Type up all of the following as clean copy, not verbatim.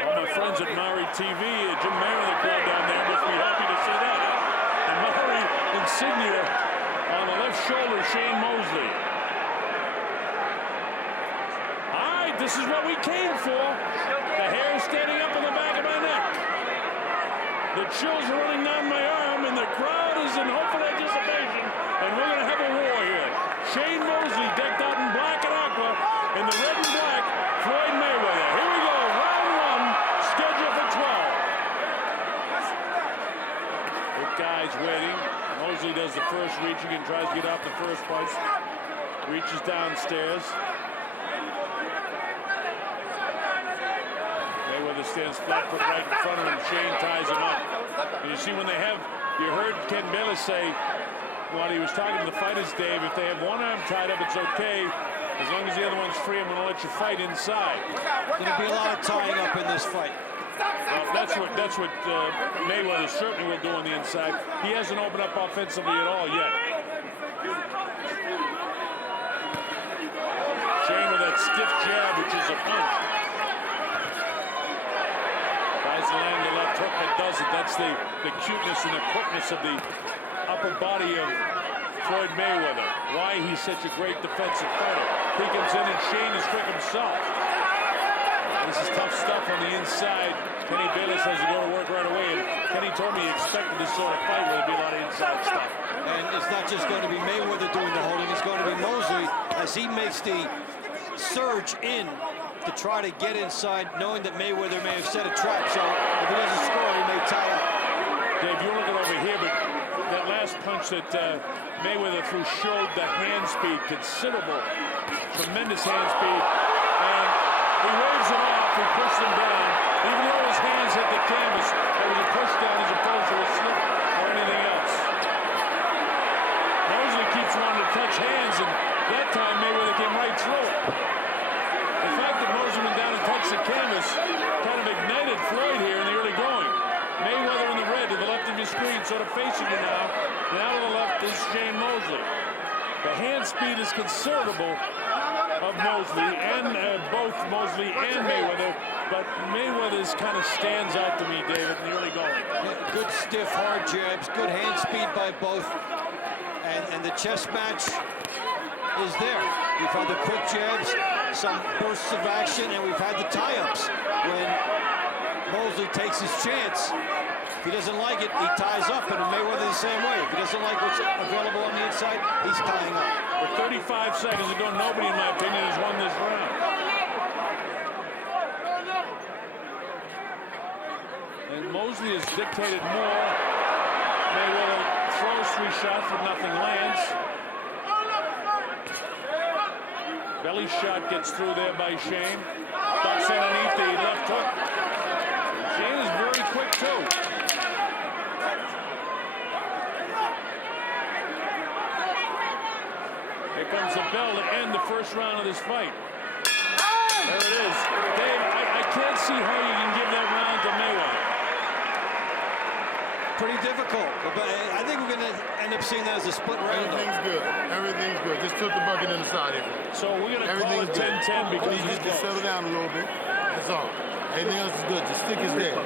All my friends at Maori TV, Jim Mayer, the crowd down there, must be happy to see that. And Maori insignia on the left shoulder, Shane Mosley. All right, this is what we came for. The hair standing up on the back of my neck. The chills are running down my arm, and the crowd is in hopeful anticipation. And we're going to have a war here. Shane Mosley decked out in black and aqua, in the red and black, Floyd Mayweather. Here we go, round one, scheduled for 12. Both guys waiting. Mosley does the first reaching and tries to get off the first punch. Reaches downstairs. Mayweather stands flat-foot right in front of him. Shane ties him up. And you see when they have, you heard Ken Bayless say, while he was talking to the fighters, Dave, if they have one arm tied up, it's okay. As long as the other one's free, I'm going to let you fight inside. There's going to be a lot of tying up in this fight. Well, that's what Mayweather certainly will do on the inside. He hasn't opened up offensively at all yet. Shane with that stiff jab, which is a punch. Tries to land the left hook, but doesn't. That's the cuteness and the quickness of the upper body of Floyd Mayweather. Why he's such a great defensive fighter. He comes in and Shane is quick himself. This is tough stuff on the inside. Kenny Bayless has to go to work right away. And Kenny told me he expected this sort of fight where there'd be a lot of inside stuff. And it's not just going to be Mayweather doing the holding. It's going to be Mosley as he makes the surge in to try to get inside, knowing that Mayweather may have set a trap. So if he doesn't score, he may tie up. Dave, you're looking over here, but that last punch that Mayweather threw showed the hand speed, considerable, tremendous hand speed. And he waves him off, he pushes him down. Even though his hands hit the canvas, it was a push down as opposed to a slip or anything else. Mosley keeps wanting to touch hands, and that time Mayweather came right through it. The fact that Mosley went down and touched the canvas kind of ignited Floyd here in the early going. Mayweather in the red to the left of your screen, sort of facing you now. Now to the left is Shane Mosley. The hand speed is considerable of Mosley, and both Mosley and Mayweather, but Mayweather's kind of stands out to me, David, in the early going. Yeah, good stiff, hard jabs, good hand speed by both, and the chess match is there. We've had the quick jabs, some bursts of action, and we've had the tie-ups when Mosley takes his chance. If he doesn't like it, he ties up, and Mayweather the same way. If he doesn't like what's available on the inside, he's tying up. With 35 seconds to go, nobody, in my opinion, has won this round. And Mosley has dictated more. Mayweather throws 3 shots, but nothing lands. Belly shot gets through there by Shane. Ducks underneath the left hook. Shane is very quick, too. Here comes the bell to end the first round of this fight. There it is. Dave, I can't see how you can give that round to Mayweather. Pretty difficult, but I think we're going to end up seeing that as a split round. Everything's good. Everything's good. Just tilt the bucket in the side here. So we're going to call it 10-10 because he's just settle down a little bit. That's all. Everything else is good. The stick is there.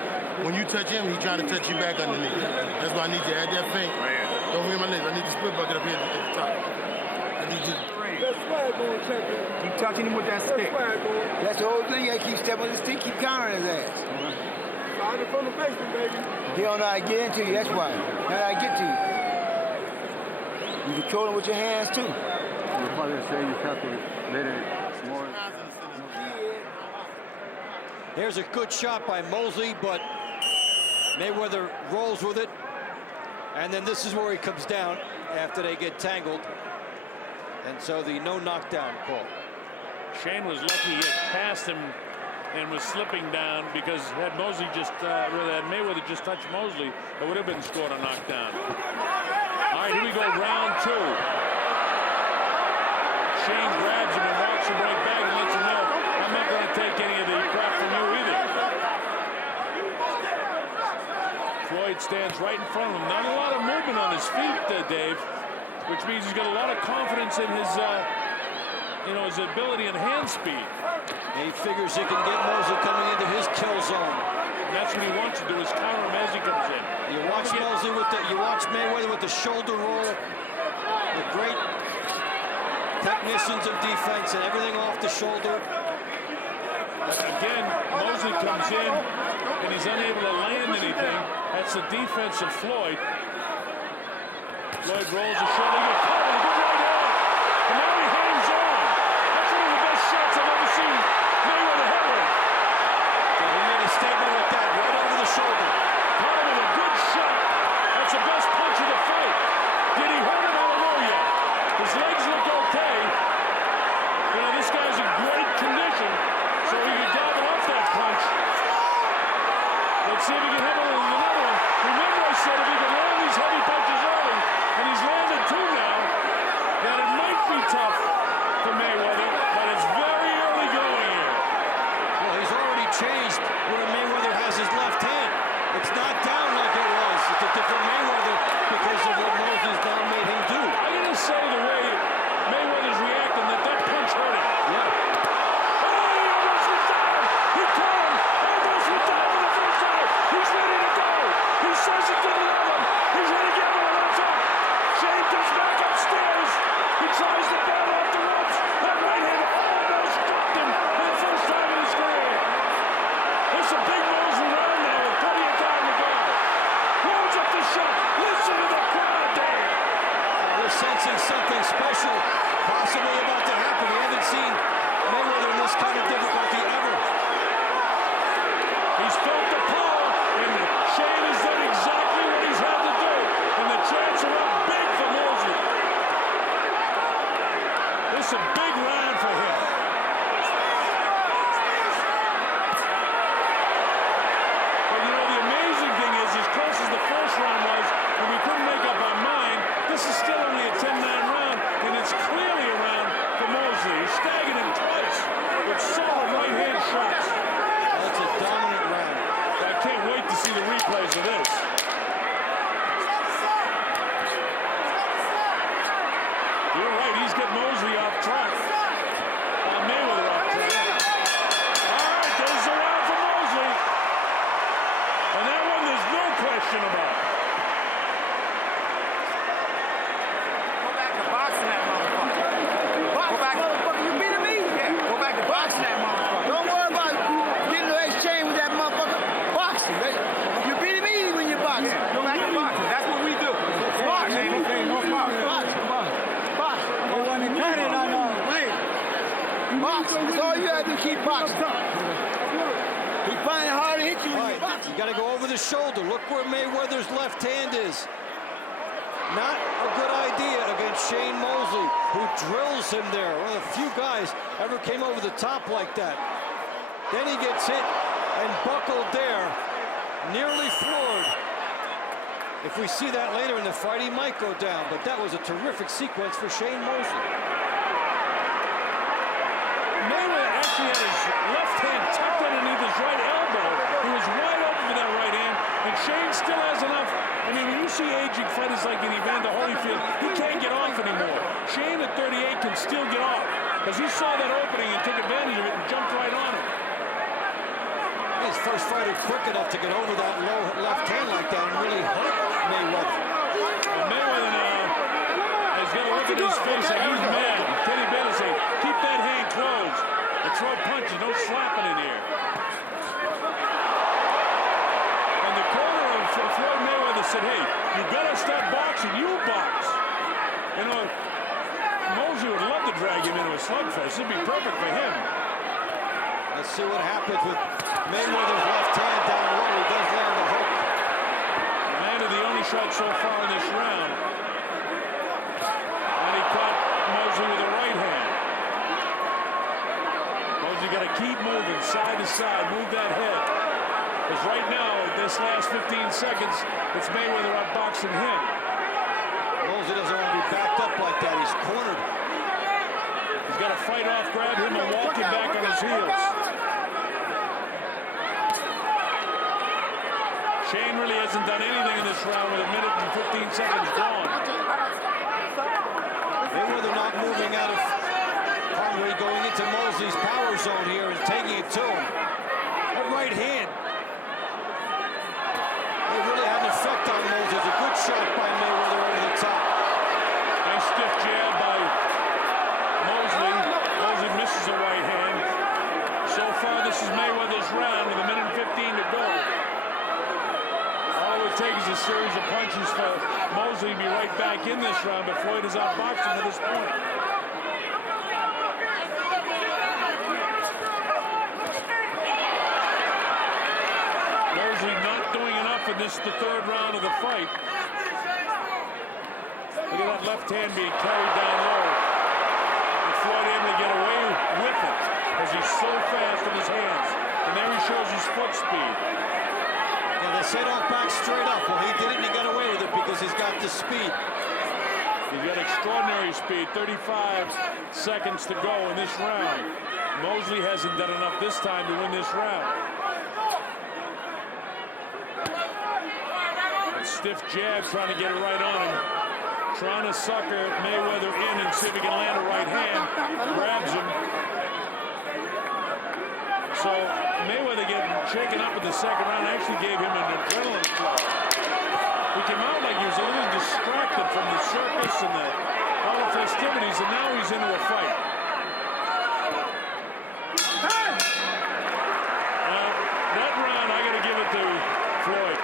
When you touch him, he's trying to touch you back underneath. That's why I need you to add that feint. Don't hit my legs. I need the split bucket up here at the top. I need you. Keep touching him with that stick. That's the whole thing. You keep stepping on the stick, keep countering his ass. From the basement, baby. He don't know how to get into you, that's why. He don't know how to get to you. You control him with your hands, too. Your father said you calculate later more. There's a good shot by Mosley, but Mayweather rolls with it. And then this is where he comes down after they get tangled. And so the no knockdown call. Shane was lucky he had passed him and was slipping down, because had Mosley just, had Mayweather just touched Mosley, it would have been scored a knockdown. All right, here we go, round 2. Shane grabs him and walks him right back and lets him know, I'm not going to take any of the crap from you either. Floyd stands right in front of him. Not a lot of movement on his feet, Dave, which means he's got a lot of confidence in his, his ability and hand speed. He figures he can get Mosley coming into his kill zone. to do is counter him as he comes in. You watch Mosley with you watch Mayweather with the shoulder roll. The great technicians of defense and everything off the shoulder. Again, Mosley comes in and he's unable to land anything. That's the defense of Floyd. Floyd rolls a shoulder. He gets caught with a good right hand. And now he hangs on. That's one of the best shots I've ever seen Mayweather hit with. So he made a statement with that right over the shoulder. Caught him with a good shot. That's the best punch of the fight. Did he hurt him? I don't know yet. His legs look okay. You know, this guy's in great condition, so he can gobble off that punch. Let's see if he can hit him with another one. Remember I said if he can land these heavy punches early, and he's landed two now, that it might be tough for Mayweather, but it's very early going here. Well, he's already changed where Mayweather has his left hand. It's not down like it was. It's a different Mayweather because of what Mosley's now made him do. I'm going to say the way Mayweather's reacting, that punch hurt him. Yeah. Oh, he almost was down. He caught him. Almost was down for the first time. He's ready to go. He says it didn't love him. He's ready to get him on the top. Shane comes back upstairs. He tries to battle off the ropes. That right hand almost dropped him for the first time in his career. It's a big Mosley round now with plenty of time to go. Loads up the shot. Listen to the crowd there. We're sensing something special possibly about to happen. We haven't seen Mayweather in this kind of difficulty ever. He's felt the power, and Shane has done exactly what he's had to do. And the chants are up big for Mosley. This is a big round for him. But you know, the amazing thing is, as close as the first round was, and we couldn't make up our mind, this is still only a 10-9 round, and it's clearly a round for Mosley. He's staggered him twice with solid right-hand shots. That's a dominant round. I can't wait to see the replays of this. You're right, he's got Mosley off track. Mayweather off track. All right, there's a round for Mosley. And that one there's no question about. Go back to boxing that motherfucker. Go back, motherfucker. You beating me? Yeah. Go back to boxing that motherfucker. Don't worry about getting no exchange with that motherfucker. Boxing, baby. You beating me when you're boxing. Yeah. Go back to boxing. That's what we do. Boxing. Boxing. Boxing. That's all you have to keep boxing. He find it hard to hit you when you're boxing. You got to go over the shoulder. Look where Mayweather's left hand is. Not a good idea against Shane Mosley, who drills him there. One of the few guys ever came over the top like that. Then he gets hit and buckled there, nearly floored. If we see that later in the fight, he might go down, but that was a terrific sequence for Shane Mosley. Mayweather actually had his left hand tucked underneath his right elbow. He was wide open for that right hand, and Shane still has enough. I mean, when you see aging fighters like in Evander Holyfield, he can't get off anymore. Shane at 38 can still get off, because he saw that opening and took advantage of it and jumped right on it. His first fighter quick enough to get over that low left hand like that and really hurt Mayweather. And Mayweather now has got to look at his face like he's mad. Teddy Bennett say, keep that hand closed and throw punches, no slapping in here. And the corner of Floyd Mayweather said, hey, you got to start boxing, you box. You know, Mosley would love to drag him into a slugfest. It'd be perfect for him. Let's see what happens with Mayweather's left hand down low. He does land the hook. Landed the only shot so far in this round. And he caught Mosley with the right hand. Mosley got to keep moving side to side, move that head. Because right now, this last 15 seconds, it's Mayweather outboxing him. Mosley doesn't want to be backed up like that. He's cornered. He's got to fight off, grab him, and walk him back on his heels. Shane really hasn't done anything in this round with a minute and 15 seconds gone. Mayweather not moving out of harmony, going into Mosley's power zone here and taking it to him. That right hand to take is a series of punches for Mosley to be right back in this round, but Floyd is outboxing at this point. Mosley not doing enough in this, the third round of the fight. Look at that left hand being carried down low. And Floyd able to get away with it because he's so fast in his hands. And there he shows his foot speed. Yeah, they say don't back straight up. Well, he did it and he got away with it because he's got the speed. He's got extraordinary speed. 35 seconds to go in this round. Mosley hasn't done enough this time to win this round. A stiff jab trying to get it right on him. Trying to sucker Mayweather in and see if he can land a right hand. Grabs him. So Mayweather getting shaken up in the second round actually gave him an adrenaline flow. He came out like he was a little distracted from the circus and all the festivities, and now he's into a fight. That round, I got to give it to Floyd.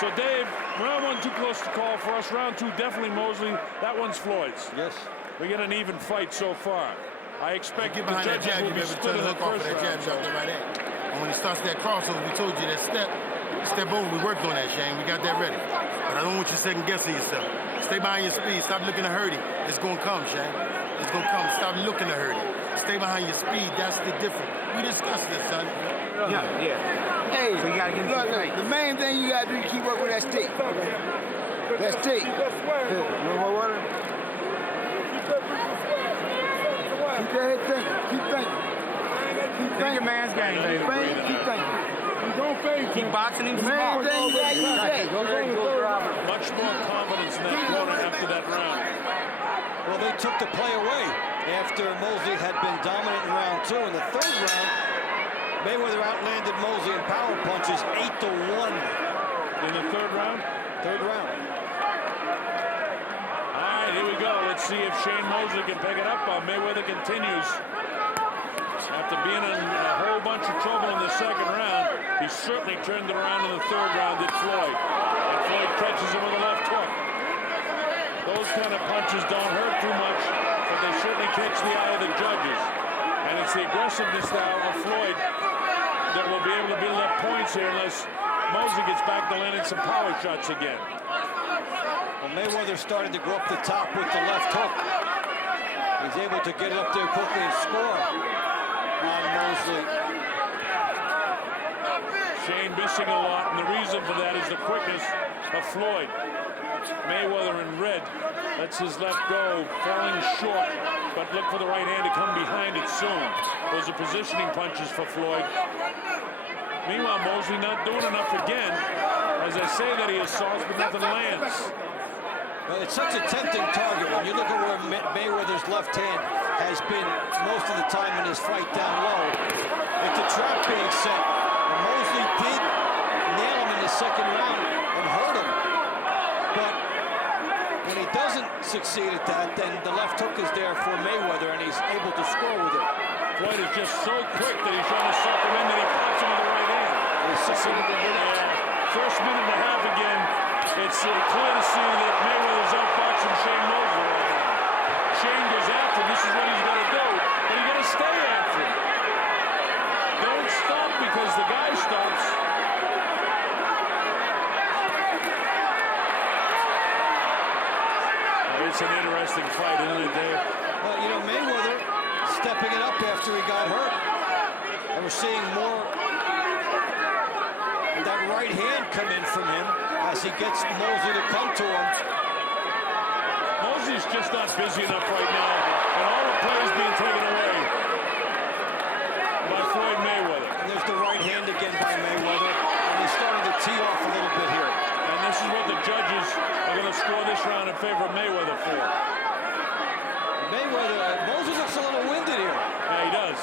So, Dave, round one too close to call for us. Round two, definitely Mosley. That one's Floyd's. Yes. We get an even fight so far. I expect Get the behind that judges jab, will you be be able to split turn in the the hook off of first that jab round. shot there right there. And when he starts that crossover, we told you that step over, we worked on that, Shane. We got that ready. But I don't want you second guessing yourself. Stay behind your speed. Stop looking to hurt him. It's going to come, Shane. It's going to come. Stop looking to hurt him. Stay behind your speed. That's the difference. We discussed this, son. Yeah. Hey, So you gotta get look, into the the main thing you gotta do is keep working with that stick. That stick. Here, you want more water? Keep your head thinking. Keep thinking. Keep Think a man's game, baby. Keep thinking. Keep thinking. Keep boxing him The main smart. thing you gotta use that. Much more confidence in that corner after that round. Well, they took the play away after Mosley had been dominant in round two. In the third round, Mayweather outlanded Mosley in power punches 8-1. In the third round? Third round. All right, here we go. Let's see if Shane Mosley can pick it up while Mayweather continues. After being in a whole bunch of trouble in the second round, he certainly turned it around in the third round, did Floyd. And Floyd catches him with a left hook. Those kind of punches don't hurt too much, but they certainly catch the eye of the judges. And it's the aggressiveness now of Floyd that will be able to build up points here unless Mosley gets back to landing some power shots again. Well, Mayweather started to go up the top with the left hook. He's able to get it up there quickly and score on Mosley. Shane missing a lot, and the reason for that is the quickness of Floyd. Mayweather in red lets his left go, falling short, but look for the right hand to come behind it soon. Those are positioning punches for Floyd. Meanwhile, Mosley not doing enough again. As I say that he assaults, but nothing lands. Well, it's such a tempting target when you look at where Mayweather's left hand has been most of the time in his fight down low. It's a trap being set. And Mosley did nail him in the second round and hurt him. But when he doesn't succeed at that, then the left hook is there for Mayweather, and he's able to score with it. Floyd is just so quick that he's trying to suck him in that he pops him with the right hand. First minute and a half again, it's clear to see that Mayweather's outboxing Shane Mosley right now. Shane goes after him. This is what he's going to do, but he's going to stay after him. Don't stop because the guy stops. It's an interesting fight, isn't it, Dave? Well, you know, Mayweather stepping it up after he got hurt. And we're seeing more of that right hand come in from him as he gets Mosley to come to him. Mosley's just not busy enough right now, and all the plays being taken away by Floyd Mayweather. And there's the right hand again by Mayweather. And he's starting to tee off a little bit here. And this is what the judges are going to score this round in favor of Mayweather for. Mosley looks a little winded here. Yeah, he does.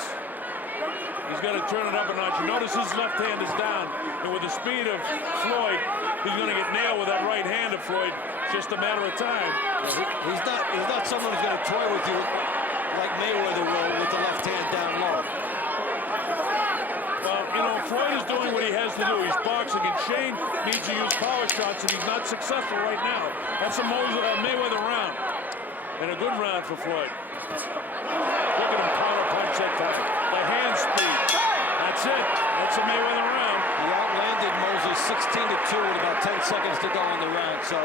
He's going to turn it up a notch. You notice his left hand is down, and with the speed of Floyd, he's going to get nailed with that right hand of Floyd. It's just a matter of time. He's not someone who's going to toy with you like Mayweather will with the left hand down low. Well, you know, Floyd is doing what he has to do. He's boxing, and Shane needs to use power shots, and he's not successful right now. That's a Mayweather round. And a good round for Floyd. Look at him power punch that time. The hand speed. That's it. That's a Mayweather round. He outlanded Mosley 16-2 with about 10 seconds to go in the round. So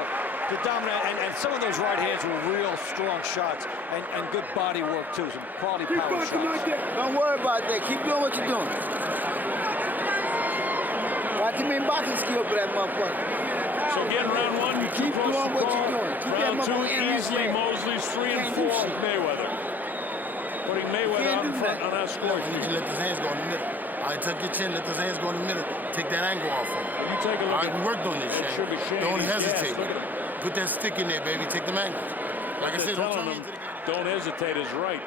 the dominant, and some of those right hands were real strong shots and good body work too. Some quality power shots. Don't worry about that. Keep doing what you're doing. Got too many boxing skills for that motherfucker. So again, round one, Keep doing what you're doing. Keep round that two, motherfucker in easily there. Mosley's 3 and 4 with Mayweather. Putting Mayweather out in front on our score. I need you to let those hands go in the middle. All right, tuck your chin, let those hands go in the middle. Take that angle off of him. You take a look. All right, we worked on this, Sugar Shane. Shane, Don't he's hesitate. gassed. Put that stick in there, baby. Take them angles. Like I said, don't telling him, don't hesitate is right.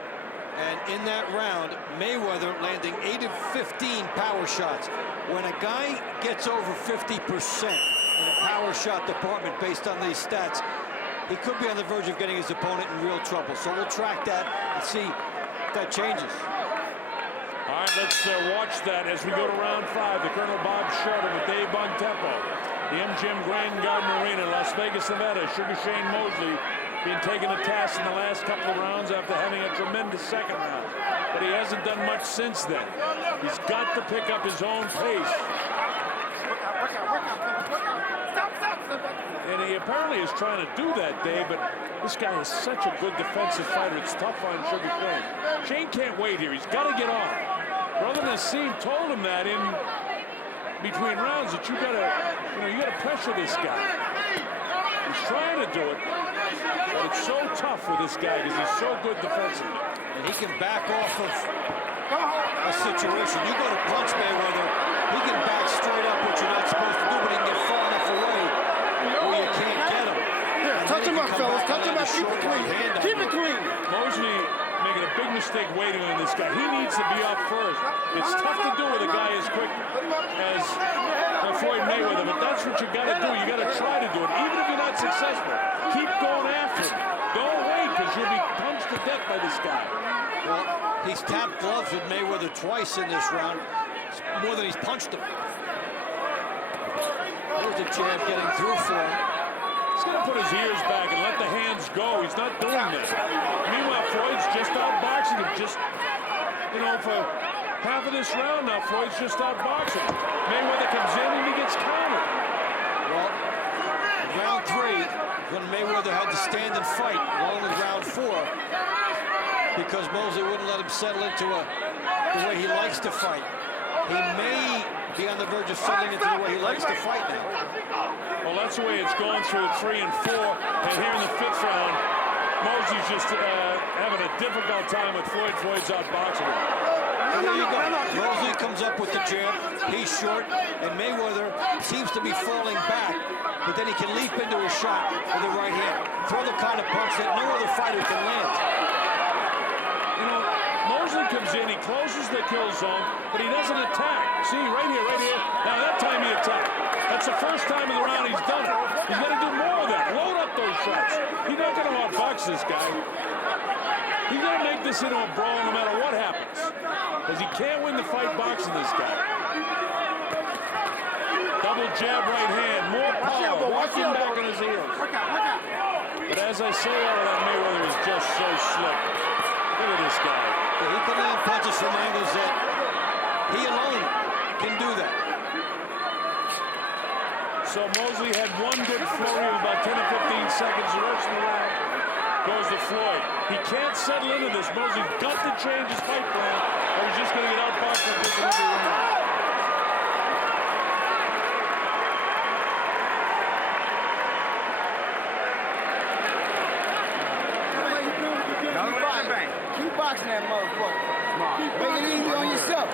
And in that round, Mayweather landing 8 of 15 power shots. When a guy gets over 50% in the power shot department based on these stats, he could be on the verge of getting his opponent in real trouble. So we'll track that and see if that changes. All right, let's watch that as we go to round 5. The Colonel Bob Shorter with Dave Bontempo. The MGM Grand Garden Arena, Las Vegas, Nevada. Sugar Shane Mosley being taken to task in the last couple of rounds after having a tremendous second round. But he hasn't done much since then. He's got to pick up his own pace. And he apparently is trying to do that, Dave, but this guy is such a good defensive fighter. It's tough on Sugar Shane. Shane can't wait here. He's got to get off. Brother Nassim told him that in between rounds, that you gotta pressure this guy. He's trying to do it, but it's so tough for this guy because he's so good defensively. And he can back off of a situation. You go to punch Mayweather, he can back straight up, which you're not supposed to do, but he can get far enough away where you can't get him. Touch him up, fellas. Touch him up. Keep it clean. Keep it clean. Mosley making a big mistake waiting on this guy. He needs to be up first. It's tough to do with a guy as quick as Floyd Mayweather, but that's what you got to do. You got to try to do it. Even if you're not successful, keep going after him. Don't wait, because you'll be punched to death by this guy. Well, he's tapped gloves with Mayweather twice in this round. It's more than he's punched him. There's a jab getting through for him. He's going to put his ears back and let the hands go. He's not doing this. Meanwhile, Floyd's just outboxing him. Just, for half of this round now, Floyd's just outboxing him. Mayweather comes in and he gets countered. Well, round 3, when Mayweather had to stand and fight, along with round 4, because Mosley wouldn't let him settle into the way he likes to fight. He may be on the verge of settling into the way he likes to fight now. Well, that's the way it's going through 3 and 4. And here in the 5th round, Mosley's just having a difficult time with Floyd. Floyd's outboxing him. And there you go. Mosley comes up with the jab. He's short, and Mayweather seems to be falling back, but then he can leap into a shot with the right hand. Throw the kind of punch that no other fighter can land. Mosley comes in, he closes the kill zone, but he doesn't attack. See, right here. Now that time he attacked. That's the first time in the round he's done it. He's got to do more of that. Load up those shots. He's not going to outbox this guy. He's going to make this into a brawl no matter what happens, because he can't win the fight boxing this guy. Double jab right hand, more power, walking back on his heels. But as I say, all of that, Mayweather is just so slick. Look at this guy. He can land punches from angles that he alone can do that. So Mosley had one good flurry of about 10 or 15 seconds. The rest of the round goes to Floyd. He can't settle into this. Mosley's got to change his fight plan, or he's just going to get outboxed like this in every round. Keep boxing that motherfucker. Make it easy on yourself.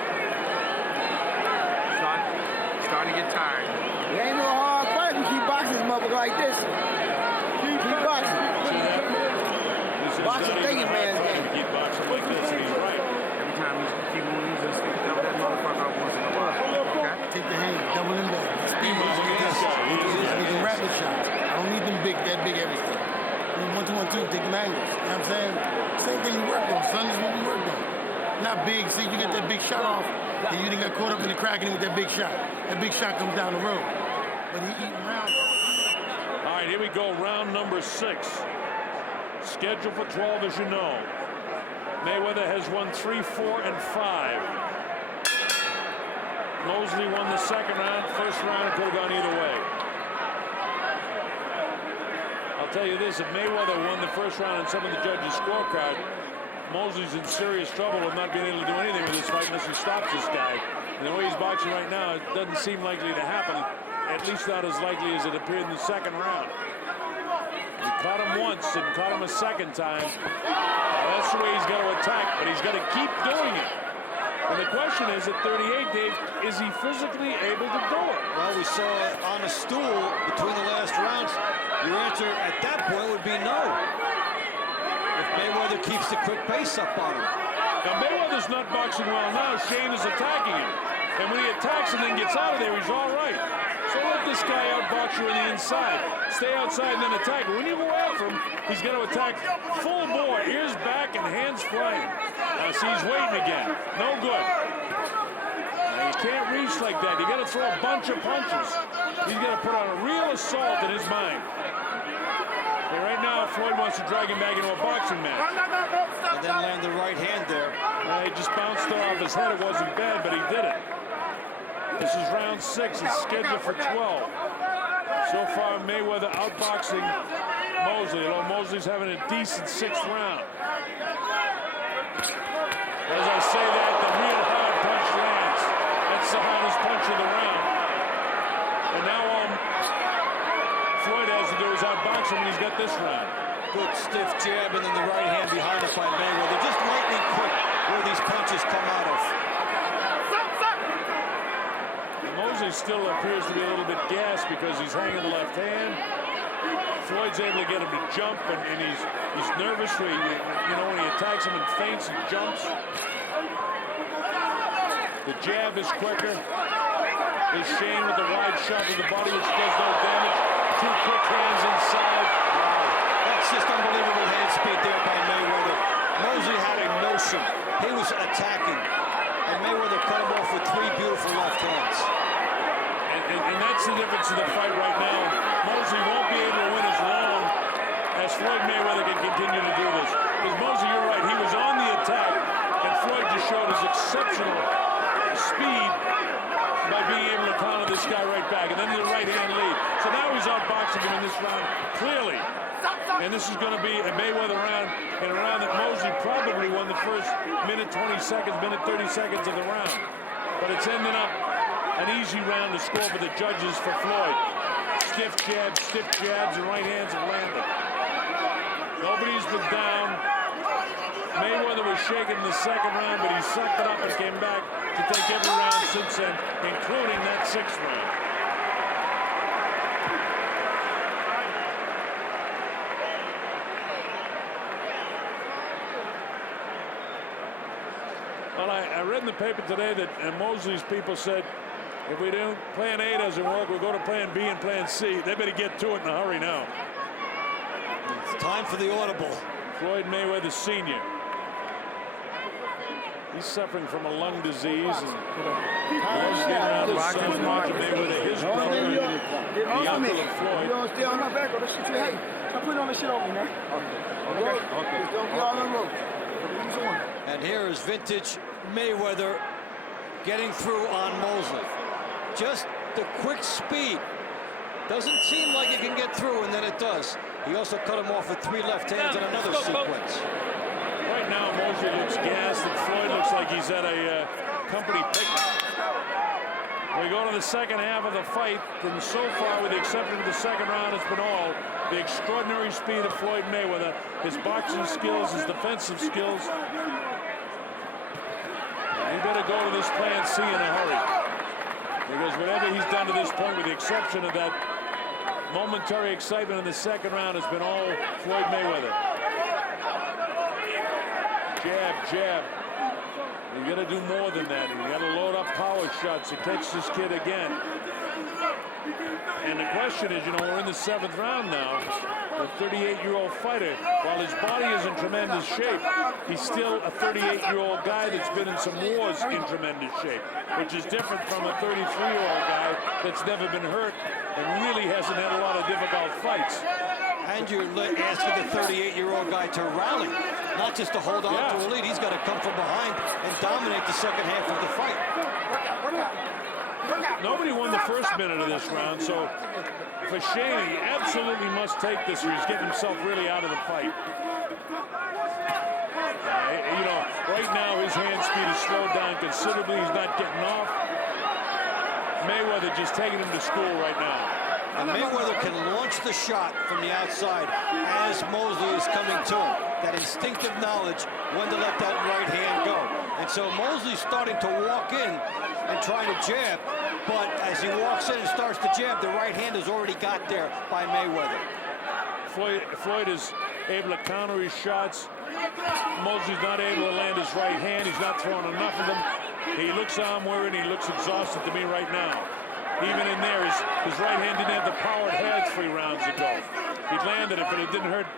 Starting to get tired. It ain't no hard fight if you keep boxing this motherfucker like this. Keep boxing. Boxing thinking man's game. Keep boxing like this, and he's right. Every time you keep on using stick, double that motherfucker up once in a while. Okay? Take the hand, double him back. Speed Look at this guy. I need rapid shots. I don't need them that big everything. 1, 2, 1, 2, take them angles. You know what I'm saying? Same thing we worked on, son. This is what we worked on. Not big, see, you get that big shot off. And you didn't get caught up in the cracking with that big shot. That big shot comes down the road. But he eating rounds. All right, here we go, round number 6. Scheduled for 12, as you know. Mayweather has won 3, 4, and 5. Mosley won the second round. First round, it could have gone either way. I'll tell you this, if Mayweather won the first round on some of the judges' scorecard, Mosley's in serious trouble with not being able to do anything with this fight unless he stops this guy. And the way he's boxing right now, it doesn't seem likely to happen, at least not as likely as it appeared in the second round. He caught him once and caught him a second time. That's the way he's got to attack, but he's got to keep doing it. And the question is, at 38, Dave, is he physically able to do it? Well, we saw on a stool between the last rounds. Your answer at that point would be no. If Mayweather keeps the quick pace up on him. Now, Mayweather's not boxing well now. Shane is attacking him. And when he attacks and then gets out of there, he's all right. So let this guy outbox you on the inside. Stay outside and then attack. But when you go after him, he's going to attack full bore, ears back and hands flying. Now, see, he's waiting again. No good. Now, you can't reach like that. You got to throw a bunch of punches. He's got to put on a real assault in his mind. And right now, Floyd wants to drag him back into a boxing match. And then land the right hand there. He just bounced it off his head. It wasn't bad, but he did it. This is round 6. It's scheduled for 12. So far, Mayweather outboxing Mosley, although Mosley's having a decent 6th round. As I say that, the real hard punch lands. That's the hardest punch of the round. And now all Floyd has to do is outbox him, and he's got this round. Good stiff jab, and then the right hand behind it by Mayweather. Just lightning quick where these punches come out of. Mosley still appears to be a little bit gassed because he's hanging the left hand. Floyd's able to get him to jump, and he's nervous when when he attacks him and feints and jumps. The jab is quicker. Is Shane with the wide shot to the body, which does no damage. 2 quick hands inside. Wow. That's just unbelievable hand speed there by Mayweather. Mosley had a notion. He was attacking. And Mayweather cut him off with 3 beautiful left hands. And that's the difference in the fight right now. Mosley won't be able to win as long as Floyd Mayweather can continue to do this. Because Mosley, you're right, he was on the attack, and Floyd just showed his exceptional speed by being able to counter this guy right back. And then the right hand lead. So now he's outboxing him in this round, clearly. And this is going to be a Mayweather round, in a round that Mosley probably won the first minute 20 seconds, minute 30 seconds of the round. But it's ending up an easy round to score for the judges for Floyd. Stiff jabs, and right hands have landed. Nobody's been down. Mayweather was shaken in the second round, but he sucked it up and came back to take every round since then, including that 6th round. Well, I read in the paper today that Mosley's people said, if we don't, plan A doesn't work, we'll go to plan B and plan C. They better get to it in a hurry now. It's time for the audible. Floyd Mayweather Sr. He's suffering from a lung disease. And Mosley around his son, Roger Mayweather, his brother, the uncle of Floyd. You don't stay on my back or the shit you hate. Stop putting all this shit on me, man. Okay. Just don't get all on the road. And here is vintage Mayweather getting through on Mosley. Just the quick speed. Doesn't seem like it can get through, and then it does. He also cut him off with 3 left hands in another sequence. Right now, Mosley looks gassed, and Floyd looks like he's at a company picnic. We go to the second half of the fight, and so far, with the exception of the second round, it's been all the extraordinary speed of Floyd Mayweather, his boxing skills, his defensive skills. He better go to this plan C in a hurry. Because whatever he's done to this point, with the exception of that momentary excitement in the second round, has been all Floyd Mayweather. Jab, jab. You got to do more than that. You got to load up power shots to catch this kid again. And the question is, you know, we're in the 7th round now. The 38-year-old fighter, while his body is in tremendous shape, he's still a 38-year-old guy that's been in some wars in tremendous shape, which is different from a 33-year-old guy that's never been hurt and really hasn't had a lot of difficult fights. And you're asking the 38-year-old guy to rally, not just to hold on to a lead. He's got to come from behind and dominate the second half of the fight. Nobody won the first minute of this round, so for Shane, he absolutely must take this, or he's getting himself really out of the fight. You know, right now his hand speed is slowed down considerably. He's not getting off. Mayweather just taking him to school right now. And Mayweather can launch the shot from the outside as Mosley is coming to him. That instinctive knowledge when to let that right hand go. And so Mosley's starting to walk in and trying to jab, but as he walks in and starts to jab, the right hand is already got there by Mayweather. Floyd is able to counter his shots. Mosley's not able to land his right hand. He's not throwing enough of them. He looks arm-weary and he looks exhausted to me right now. Even in there, his right hand didn't have the power it had 3 rounds ago. He landed it, but it didn't hurt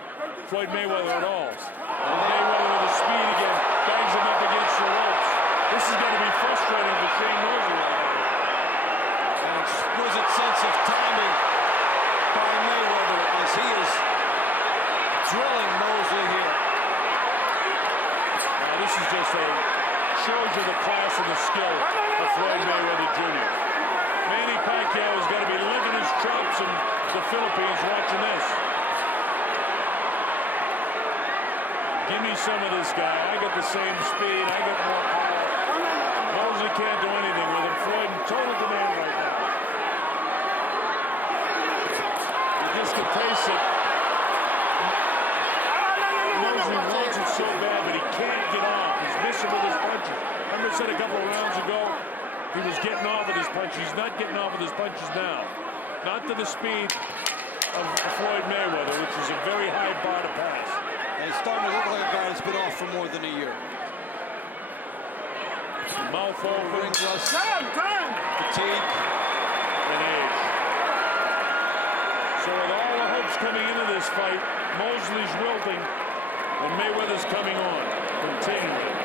Floyd Mayweather at all. And Mayweather with the speed again, bangs him up against the ropes. This is going to be frustrating for Shane Mosley right now. An exquisite sense of timing by Mayweather as he is drilling Mosley here. Now, this is just shows you the class and the skill of Floyd Mayweather Jr. Manny Pacquiao's got to be licking his chops in the Philippines watching this. Give me some of this guy. I got the same speed. I got more power. Mosley can't do anything with him. Floyd in total command right now. You just can taste it. Mosley wants it so bad, but he can't get off. He's missing with his punches. Remember I said a couple of rounds ago, he was getting off with his punches. He's not getting off with his punches now. Not to the speed of Floyd Mayweather, which is a very high bar to pass. And it's starting to look like a guy that's been off for more than a year. Mouth open, Ring rust, fatigue, and age. So with all the hopes coming into this fight, Mosley's wilting, and Mayweather's coming on, continuing.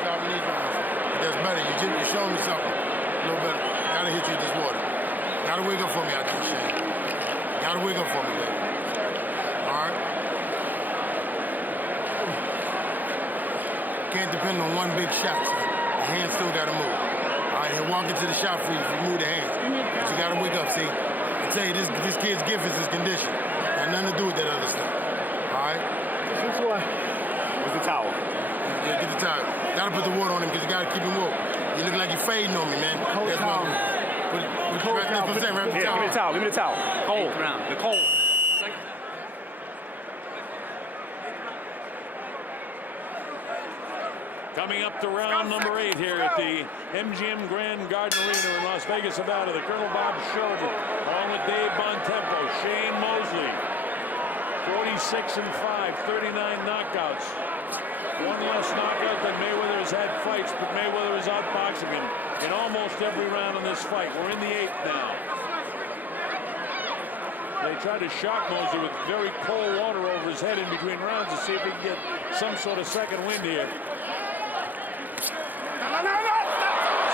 That's better. You showed me something. A little better. Gotta hit you with this water. Gotta wake up for me out there, Shane. Gotta wake up for me, baby. All right? Can't depend on one big shot, son. The hands still gotta move. All right, he'll walk into the shot for you if you move the hands. But you gotta wake up, see? I tell you, this kid's gift is his condition. Got nothing to do with that other stuff. All right? This one. Where's the towel? Yeah, get the towel. Gotta put the water on him because you gotta keep him woke. You look like you're fading on me, man. Cold towel. Cold towel. Give me the towel. Give me the towel. Cold. The cold. Coming up to round number 8 here at the MGM Grand Garden Arena in Las Vegas, Nevada. The Colonel Bob Sheridan, along with Dave Bontempo, Shane Mosley, 46-5, 39 knockouts. One less knockout than Mayweather has had fights, but Mayweather is outboxing him in almost every round in this fight. We're in the 8th now. They tried to shock Mosley with very cold water over his head in between rounds to see if he can get some sort of second wind here.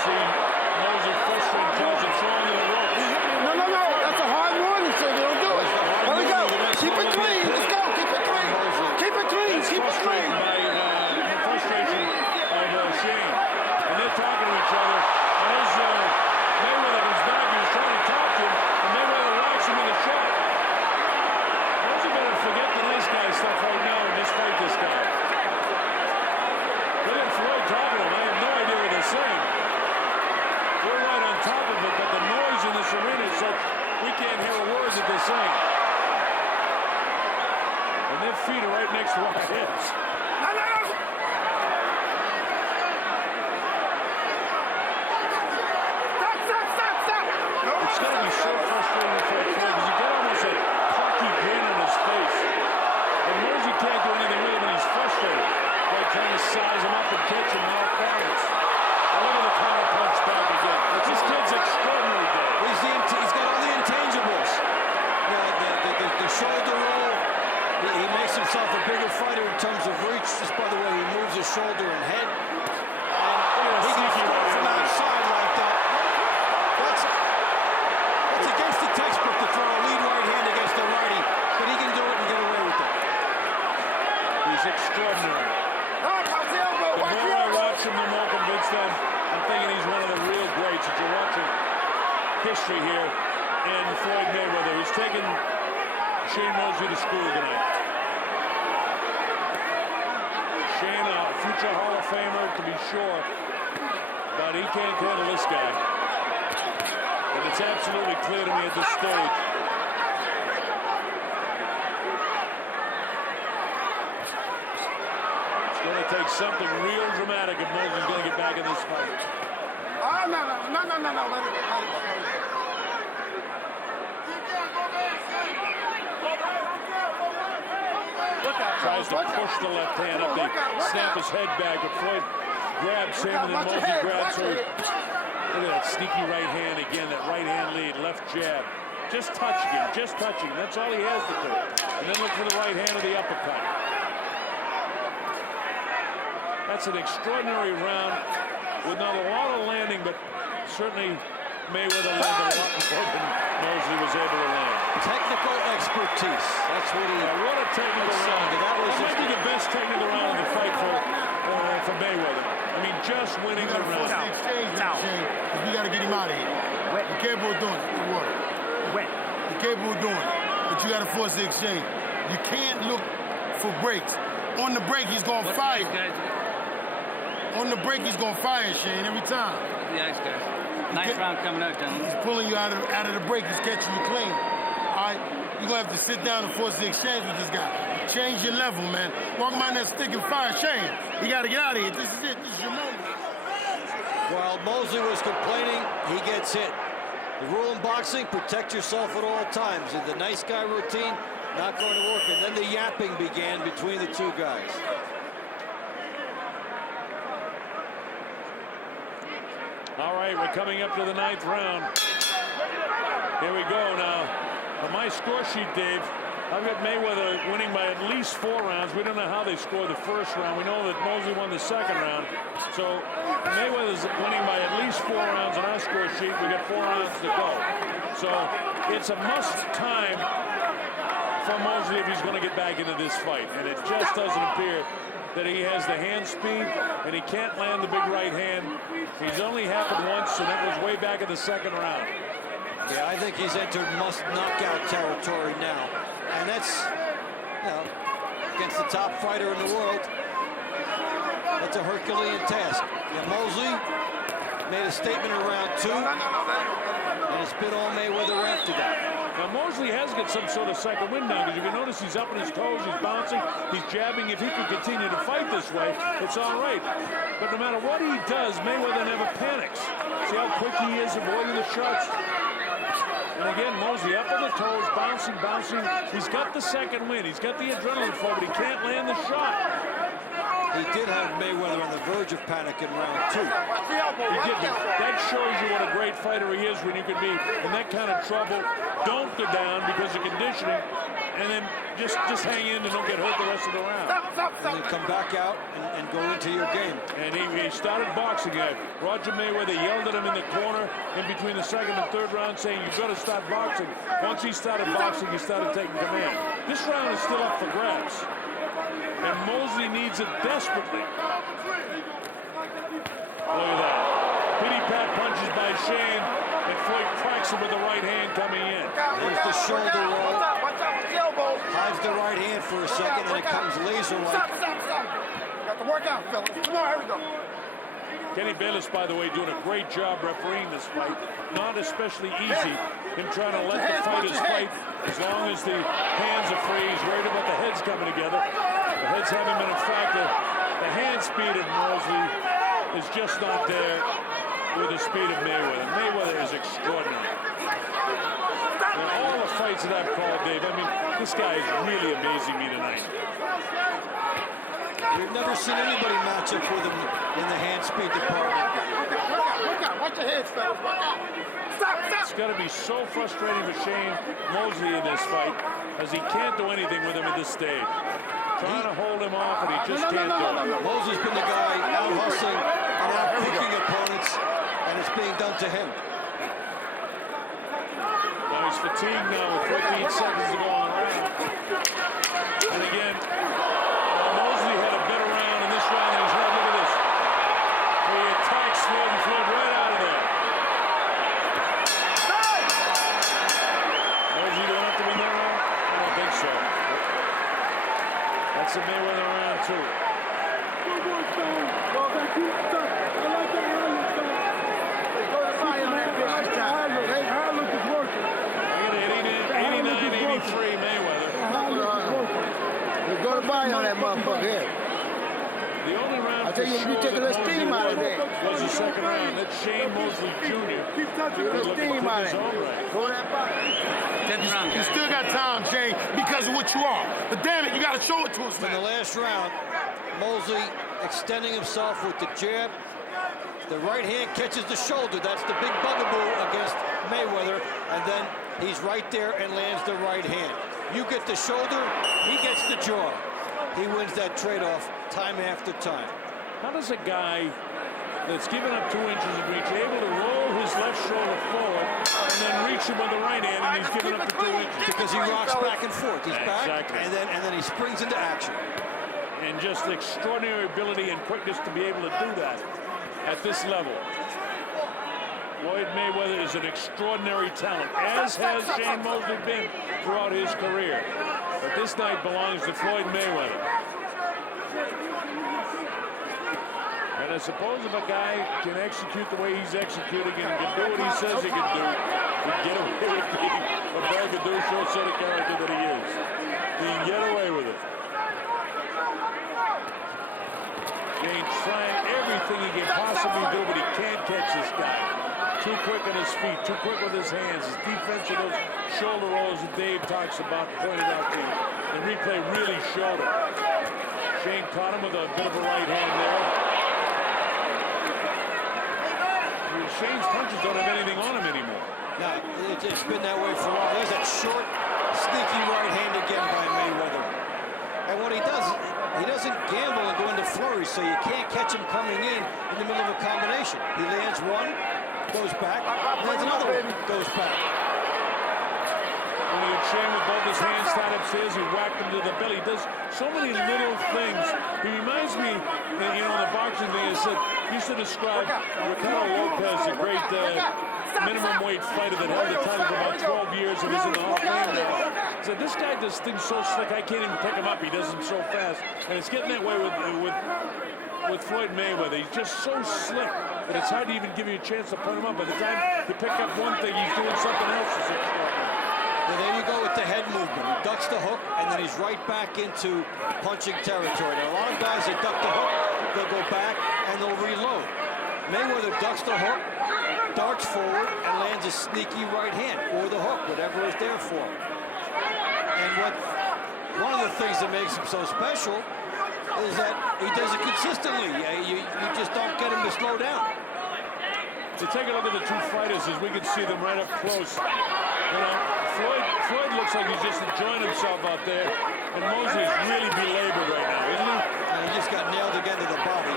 See Mosley frustrated, tells him throw him to the ropes. No. That's a hard warning, so they don't do it. Here we go. Keep it clean. Let's go. Keep it clean. Keep it clean. Keep it clean. Frustration of Shane. And they're talking to each other. And as Mayweather comes back, he's trying to talk to him, and Mayweather rocks him with a shot. Mosley better forget the nice guy stuff right now and just fight this guy. Look at Floyd talking to him. I have no idea what they're saying. We're right on top of it, but the noise in this arena is such we can't hear a word that they're saying. And their feet are right next to our heads. It's going to be so frustrating for Floyd because you get almost a cocky grin on his face. And Mosley can't do anything with him and he's frustrated. Like trying to size him up and catch him off balance. And history here in Floyd Mayweather. He's taken Shane Mosley to school tonight. Shane, a future Hall of Famer to be sure, but he can't handle this guy. And it's absolutely clear to me at this stage. It's going to take something real dramatic if Mosley's going to get back in this fight. Oh, no. Let it go. Tries to push the left hand up, they snap his head back, but Floyd grabs him, and then Mosley grabs her. Look at that sneaky right hand again, that right hand lead, left jab. Just touching him, just touching. That's all he has to do. And then look for the right hand of the uppercut. That's an extraordinary round with not a lot of landing, but certainly Mayweather landed a lot more than Mosley was able to land. Technical expertise. That's what he. What a technical round. That might be the best technical round of the fight for Mayweather. I mean, just winning the round. Because we got to get him out of here. You're capable of doing it. You're capable of doing it. But you got to force the exchange. You can't look for breaks. On the break, he's going to fire. On the break, he's going to fire, Shane, every time. The ice guys. Nice round coming out, gentlemen. He's pulling you out of the break. He's catching you clean. All right? You're going to have to sit down and force the exchange with this guy. Change your level, man. Walk him out there, stick and fire. Shane, you got to get out of here. This is it. This is your moment. While Mosley was complaining, he gets hit. The rule in boxing, protect yourself at all times. And the nice guy routine, not going to work. And then the yapping began between the two guys. All right, we're coming up to the 9th round. Here we go now. On my score sheet, Dave, I've got Mayweather winning by at least 4 rounds. We don't know how they scored the first round. We know that Mosley won the second round. So Mayweather's winning by at least 4 rounds on our score sheet. We got 4 rounds to go. So it's a must time for Mosley if he's going to get back into this fight. And it just doesn't appear that he has the hand speed, and he can't land the big right hand. He's only happened once, and that was way back in the second round. Yeah, I think he's entered must-knockout territory now. And that's, you know, against the top fighter in the world, that's a Herculean task. Yeah, Mosley made a statement in round 2, and it's been all Mayweather after that. Now, Mosley has got some sort of second wind now, because if you notice, he's up on his toes, he's bouncing, he's jabbing. If he can continue to fight this way, it's all right. But no matter what he does, Mayweather never panics. See how quick he is avoiding the shots? And again, Mosley up on the toes, bouncing. He's got the second wind. He's got the adrenaline flow, but he can't land the shot. He did have Mayweather on the verge of panic in round 2. He did, but that shows you what a great fighter he is when you can be in that kind of trouble. Don't go down because of conditioning, and then just hang in and don't get hurt the rest of the round. And then come back out and go into your game. And he started boxing. Roger Mayweather yelled at him in the corner in between the second and third round, saying, "You've got to start boxing." Once he started boxing, he started taking command. This round is still up for grabs, and Mosley needs it desperately. Look at that. Pity-pat punches by Shane, and Floyd cracks him with the right hand coming in. There's the shoulder roll. Hides the right hand for a second, and it comes laser-like. Stop. Got to work out, fellas. Come on, here we go. Kenny Bayless, by the way, doing a great job refereeing this fight. Not especially easy in trying to let the fighters fight as long as the hands are free. He's worried about the heads coming together. The heads haven't been a factor. The hand speed of Mosley is just not there with the speed of Mayweather. Mayweather is extraordinary. And all the fights that I've called, Dave, I mean, this guy is really amazing me tonight. We've never seen anybody match up with him in the hand speed department. Work out. Watch your heads, fellas. Work out. Stop. It's got to be so frustrating for Shane Mosley in this fight, as he can't do anything with him at this stage. Trying to hold him off, and he just can't do it. Mosley's been the guy out hustling and out picking opponents, and it's being done to him. Now he's fatigued now with 15 seconds to go on the round. And again, Mosley had a better round in this round than he's had. Look at this. He attacks Floyd and Floyd right out of there. of Mayweather around too. Look at 89-83 Mayweather. Go to buy on that motherfucker here. The only round I tell you, for you sure take a that little Mosley steam out of won that. was the second round. That's Shane Mosley Jr. Take a little steam out of it. Go to that box. 10th round, You guys. still got time, Shane, because of what you are. But damn it, you got to show it to us, In man. the last round, Mosley extending himself with the jab. The right hand catches the shoulder. That's the big bugaboo against Mayweather. And then he's right there and lands the right hand. You get the shoulder, he gets the jaw. He wins that trade-off time after time. How does a guy that's given up 2 inches of reach able to roll his left shoulder forward and then reach him with the right hand, and he's given up the 2 inches? Because he rocks back and forth. He's back, Exactly. and then he springs into action. And just extraordinary ability and quickness to be able to do that at this level. Floyd Mayweather is an extraordinary talent, as has Shane Mosley been throughout his career. But this night belongs to Floyd Mayweather. And I suppose if a guy can execute the way he's executing and can do what he says he can do, he can get away with being a braggadocio sort of character that he is. He can get away with it. Shane trying everything he can possibly do, but he can't catch this guy. Too quick on his feet, too quick with his hands. His defense of those shoulder rolls that Dave talks about, pointed out to you. The replay really showed it. Shane caught him with a bit of a right hand there. Shane's punches don't have anything on him anymore. No, it's been that way for a while. There's that short, sneaky right hand again by Mayweather. And what he does, he doesn't gamble and go into flurry, so you can't catch him coming in the middle of a combination. He lands one, goes back, lands another one, goes back. When he had Shane with both his hands tied upstairs, he whacked him to the belly. He does so many little things. He reminds me, you know, the boxing thing is that used to describe Ricardo Lopez, a great minimum weight fighter that held the title for about 12 years and was in the Hall of Fame. So this guy does things so slick, I can't even pick him up. He does them so fast. And it's getting that way with Floyd Mayweather. He's just so slick that it's hard to even give you a chance to put him up. By the time you pick up one thing, he's doing something else. Is extraordinary. And there you go with the head movement. He ducks the hook, and then he's right back into punching territory. Now, a lot of guys that duck the hook, they'll go back and they'll reload. Mayweather ducks the hook, darts forward, and lands a sneaky right hand, or the hook, whatever is there for him. And one of the things that makes him so special is that he does it consistently. You just don't get him to slow down. To take a look at the two fighters as we can see them right up close. You know, Floyd looks like he's just enjoying himself out there, and Mosley is really belabored right now, isn't he? And he just got nailed again to the body.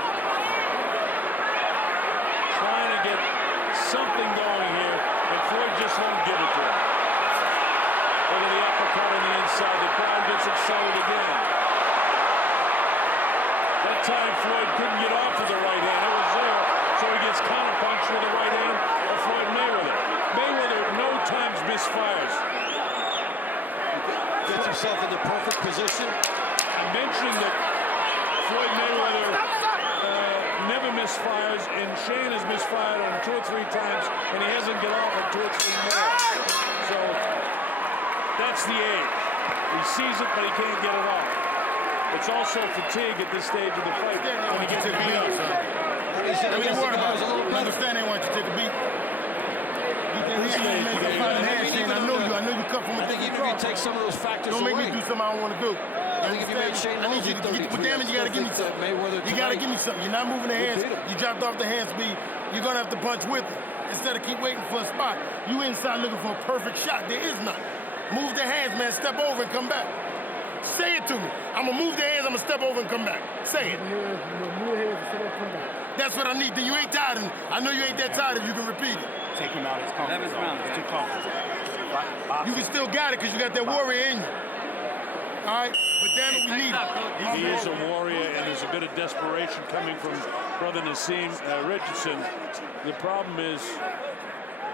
Trying to get something going here, and Floyd just won't give it to him. Look at the uppercut on the inside. The crowd gets excited again. That time Floyd couldn't get off with the right hand. It was there, so he gets counterpunched with the right hand of Floyd Mayweather. Mayweather at no times misfires. Gets himself in the perfect position. I mentioned that Floyd Mayweather never misfires, and Shane has misfired on 2 or 3 times, and he hasn't get off on 2 or 3 more. So that's the age. He sees it, but he can't get it off. It's also fatigue at this stage of the fight when he gets beat up. He said, I guess the guy was a little better. Understand they want you to take a beat. I know you come from a I think even if you take some of those factors don't make away, me do something I don't want to do. I think if you made Shane I need you to Mosley get, but damn it, you got to give me something. You got to give me something. You're not moving the hands. You dropped off the hand speed. You're going to have to punch with it. Instead of keep waiting for a spot. You inside looking for a perfect shot. There is none. Move the hands, man. Step over and come back. Say it to me. I'm going to move the hands. I'm going to step over and come back. Say it. That's what I need. Then you ain't tired. And I know you ain't that tired if you can repeat it. Take him out of his comfort zone. It's too comfortable. You can still got it because you got that warrior in you. All right? But damn it, we need it. He is a warrior, and there's a bit of desperation coming from brother Nassim Richardson. The problem is,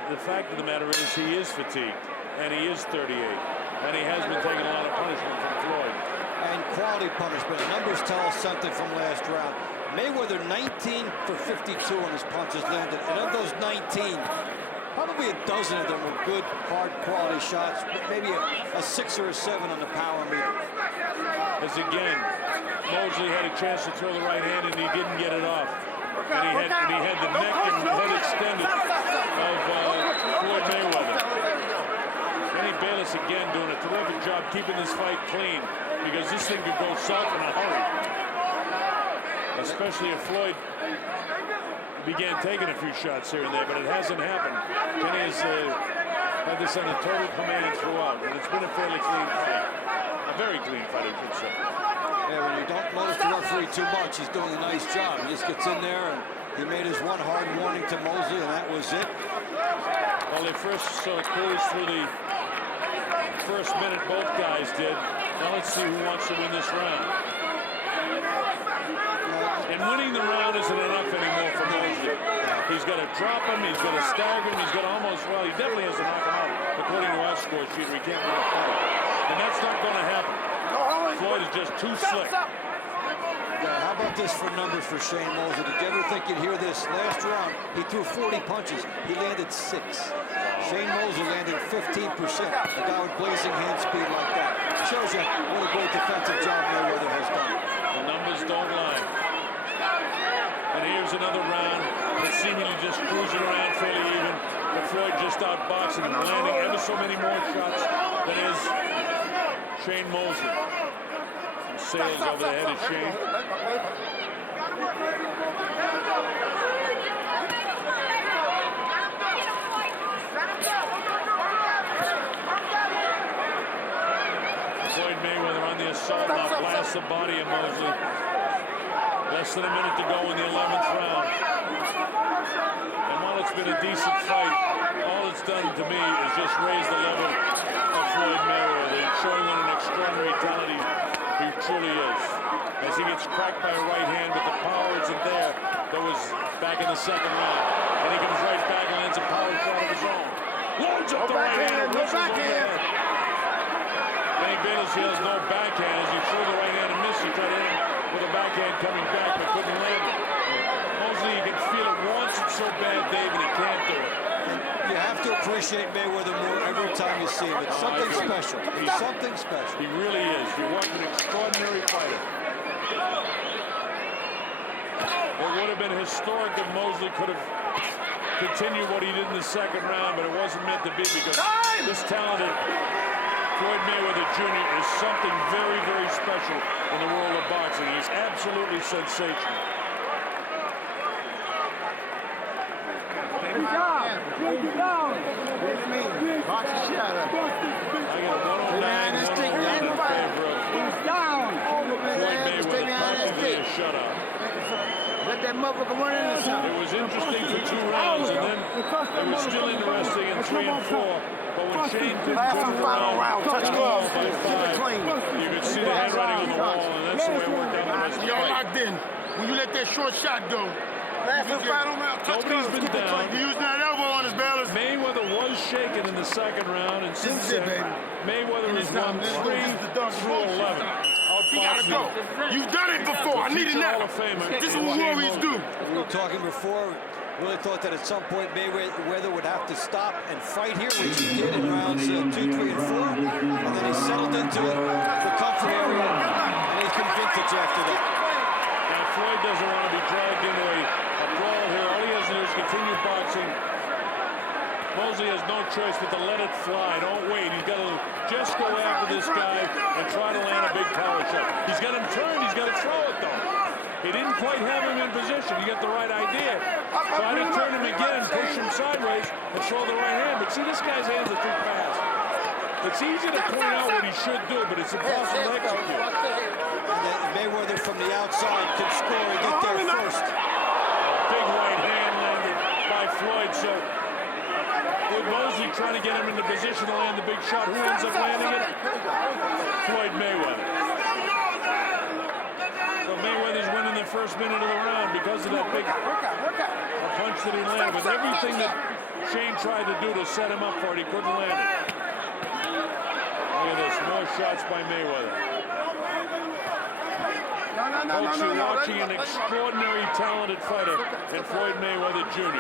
the fact of the matter is he is fatigued, and he is 38, and he has been taking a lot of punishment from Floyd. and quality punishment. Numbers tell us something from last round. Mayweather 19 for 52 on his punches landed, and of those 19, probably a dozen of them were good, hard quality shots, maybe a 6 or a 7 on the power meter. As again, Mosley had a chance to throw the right hand and he didn't get it off. And he had the neck and head extended of Floyd Mayweather. Kenny Bayless again doing a terrific job keeping this fight clean, because this thing could go south in a hurry. Especially if Floyd began taking a few shots here and there, but it hasn't happened. Kenny has had this under total command throughout, and it's been a fairly clean fight. A very clean fight, I should say. Yeah, when you don't notice the referee too much, he's doing a nice job. He just gets in there, and he made his one hard warning to Mosley, and that was it. Well, they first cruised through the first minute, both guys did. Now let's see who wants to win this round. And winning the round isn't enough anymore for Mosley. He's got to drop him, he's got to stagger him, he's got to almost, well, he definitely has to knock him out, according to our score sheet, or he can't win a fight. And that's not going to happen. Floyd is just too slick. Yeah, how about this for numbers for Shane Mosley? Did you ever think you'd hear this? Last round, he threw 40 punches. He landed 6. Shane Mosley landed 15%. A guy with blazing hand speed like that. Shows you what a great defensive job Mayweather has done. The numbers don't lie. And here's another round that's seemingly just cruising around fairly even. But Floyd just outboxing him, landing ever so many more shots than is Shane Mosley. Some sails over the head of Shane. Floyd Mayweather on the assault, now blasts the body of Mosley. Less than a minute to go in the 11th round. And while it's been a decent fight, all it's done to me is just raise the level of Floyd Mayweather, showing what an extraordinary talent he truly is. As he gets cracked by a right hand, but the power isn't there. That was back in the second round. And he comes right back and lands a power shot of his own. Loads up the right hand. No backhand. Kenny Bayless has no backhand. As he threw the right hand and missed, he tried to hit him with a backhand coming back, but couldn't land it. Mosley, you can feel it, wants it so bad, Dave, and he can't do it. You have to appreciate Mayweather more every time you see him. It's something special. He's something special. He really is. You watch an extraordinary fighter. It would have been historic if Mosley could have continued what he did in the second round, but it wasn't meant to be, because this talented Floyd Mayweather Jr. is something very, very special in the world of boxing. He's absolutely sensational. Box the shit out of him. I got 109 in favor of He's down. Floyd Mayweather, probably a shutout. Let that motherfucker run into something. It was interesting for 2 rounds, and then it was still interesting in 3 and 4. But when Shane didn't turn around, touch gloves by 5, you could see the handwriting on the wall, and that's the way it worked out the rest of the Y'all fight. locked in. When you let that short shot go, Nobody's been down. you using that elbow on his balance. Mayweather was shaken in the second round, and since then, Mayweather has won 3 through 11. He gotta go. You've done it before. I need it now. This is what Warriors do. We were talking before. Really thought that at some point Mayweather would have to stop and fight here, which he did in rounds 2, 3, and 4. And then he settled into the comfort area, and he's been vintage after that. Now, Floyd doesn't want to be dragged into a brawl here. All he has to do is continue boxing. Mosley has no choice but to let it fly. Don't wait. He's got to just go after this guy and try to land a big power shot. He's got him turned. He's got to throw it, though. He didn't quite have him in position. You get the right idea. Try to turn him again, push him sideways, and throw the right hand. But see, this guy's hands are too fast. It's easy to point out what he should do, but it's impossible to execute. And then Mayweather from the outside can score and get there first. Big right hand landed by Floyd. So with Mosley trying to get him into position to land the big shot, who ends up landing it? Floyd Mayweather. So Mayweather's winning the first minute of the round because of that big punch that he landed. With everything that Shane tried to do to set him up for it, he couldn't land it. Look at this, more shots by Mayweather. Folks, you're watching an extraordinary talented fighter in Floyd Mayweather Jr.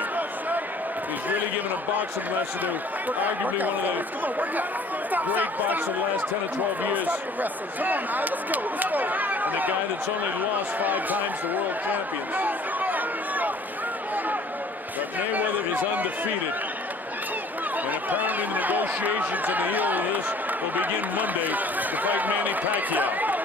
He's really given a boxing lesson to arguably one of the great boxers of the last 10 or 12 years. And the guy that's only lost 5 times to world champions. But Mayweather is undefeated. And apparently the negotiations on the heel of this will begin Monday to fight Manny Pacquiao.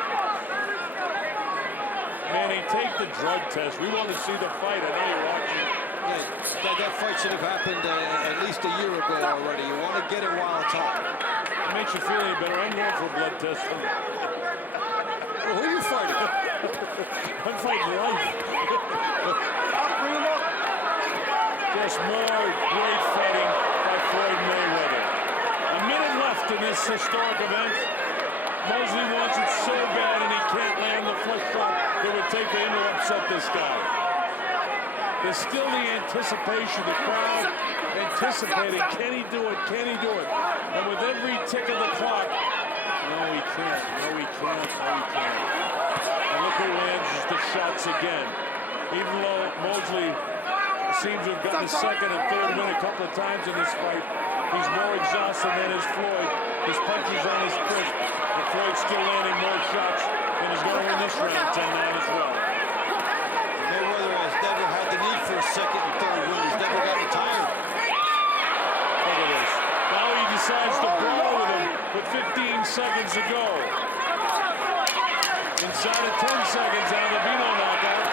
Manny, take the drug test. We want to see the fight. I know you're watching. Yeah, that fight should have happened at least a year ago already. You want to get it while it's hot. It makes you feel any better. I'm going for a blood test. Well, who are you fighting? I'm fighting life. Just more great fighting by Floyd Mayweather. A minute left in this historic event. Mosley wants it so bad and he can't land the flush shot it would take for him to upset this guy. There's still the anticipation, the crowd anticipating, can he do it, can he do it? And with every tick of the clock, no he can't, no he can't, no he can't. And look who lands the shots again. Even though Mosley seems to have gotten a second and third win a couple of times in this fight, he's more exhausted than is Floyd. His punches on his fist, and Floyd's still landing more shots and is going to win this round 10-9 as well. Mayweather has never had the need for a second and third win. He's never gotten tired. Look at this. Now he decides to brawl with him with 15 seconds to go. Inside of 10 seconds, now the Bino knockout.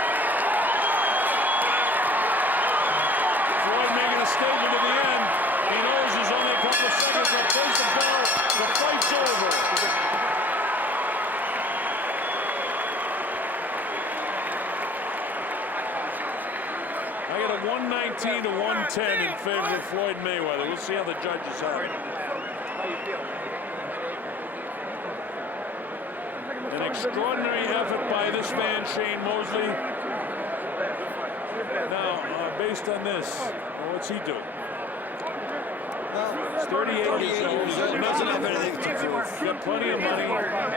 Floyd making a statement at the end. He knows there's only a couple of seconds left. There's the bell. The fight's over. I got a 119 to 110 in favor of Floyd Mayweather. We'll see how the judges have it. An extraordinary effort by this man, Shane Mosley. Now, based on this, what's he doing? He's 38 years old. He doesn't have anything to prove. He's got plenty of money.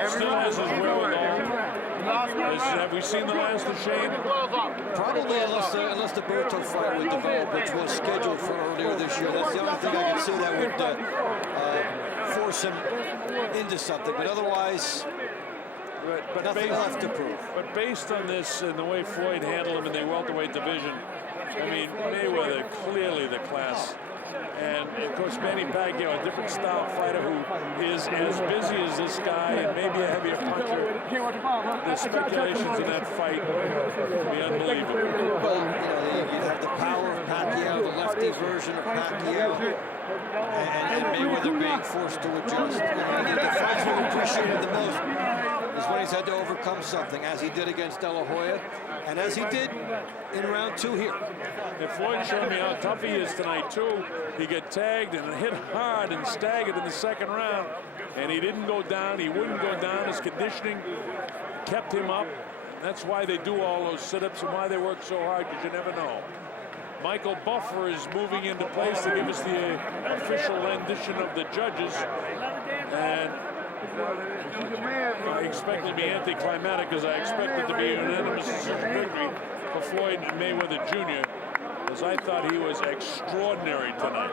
Still has his wherewithal. Have we seen the last of Shane? Probably unless the Berto fight would develop, which was scheduled for earlier this year. That's the only thing I can see that would force him into something. But otherwise, nothing left to prove. But based on this and the way Floyd handled him in the welterweight division, I mean, Mayweather clearly the class. And, of course, Manny Pacquiao, a different style fighter who is as busy as this guy and maybe a heavier puncher. The speculations in that fight would be unbelievable. Well, you have the power of Pacquiao, the lefty version of Pacquiao, and Mayweather being forced to adjust. The fights we appreciated the most is when he's had to overcome something, as he did against De La Hoya, and as he did in round 2 here. And Floyd showed me how tough he is tonight, too. He got tagged and hit hard and staggered in the second round, and he didn't go down. He wouldn't go down. His conditioning kept him up. That's why they do all those sit-ups and why they work so hard, because you never know. Michael Buffer is moving into place to give us the official rendition of the judges. And I expect it to be anticlimactic, because I expect it to be an unanimous decision victory for Floyd Mayweather Jr., as I thought he was extraordinary tonight.